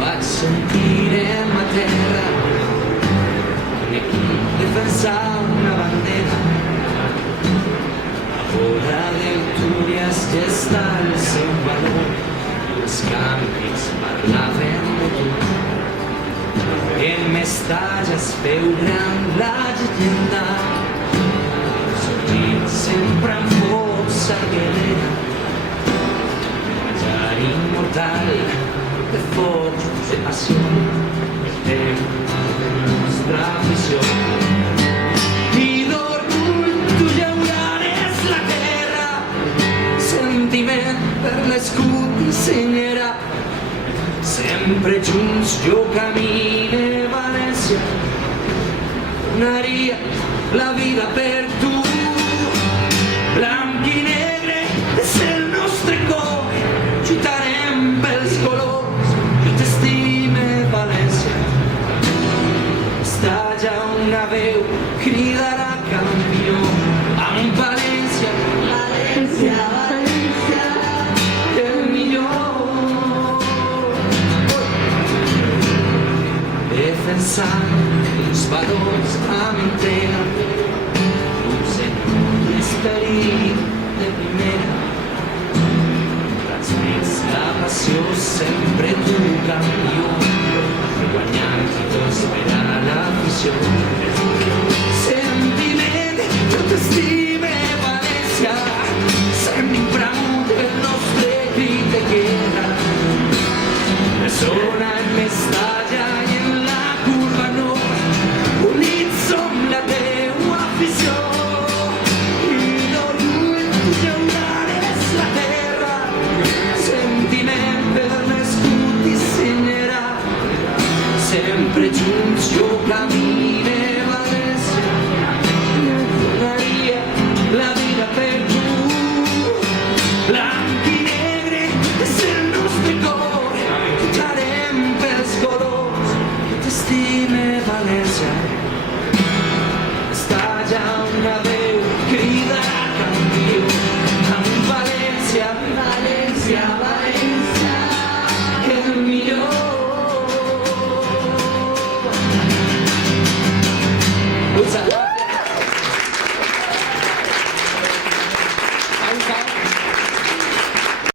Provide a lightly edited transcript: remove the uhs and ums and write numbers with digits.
vaig sentire a terra e chi defensa una bandera ora del Túries ja està el seu valor els canvis parlaven de tu en Mestalla es veu gran la llegenda sortir sempre amb força guerrera manjar immortal de foc, de passió el temps de la nostra afició i d'orgull tu llaurares la terra sentiment per l'escut i senyera sempre junts jo camine València donaria la vida per tu blanc i negre és el nostre cor lluitarem pels colors jo t'estime València està ja una veu cridarà campió amb València València València el millor defensant els valors amb entrega usant l'esperit de primera transmets la passió sempre tu campió guanyant i tots per a l'afició sentiment jo t'estime València sent inframut el nostre crit de guerra ressona en Mestalla i en la curva nord units som la teua afició i d'orgull tu llaurares la terra sentiment per l'escut i senyera sempre junts jo camine València donaria la vida per tu blanc i negre és el nostre cor lluitarem pels colors jo t'estime València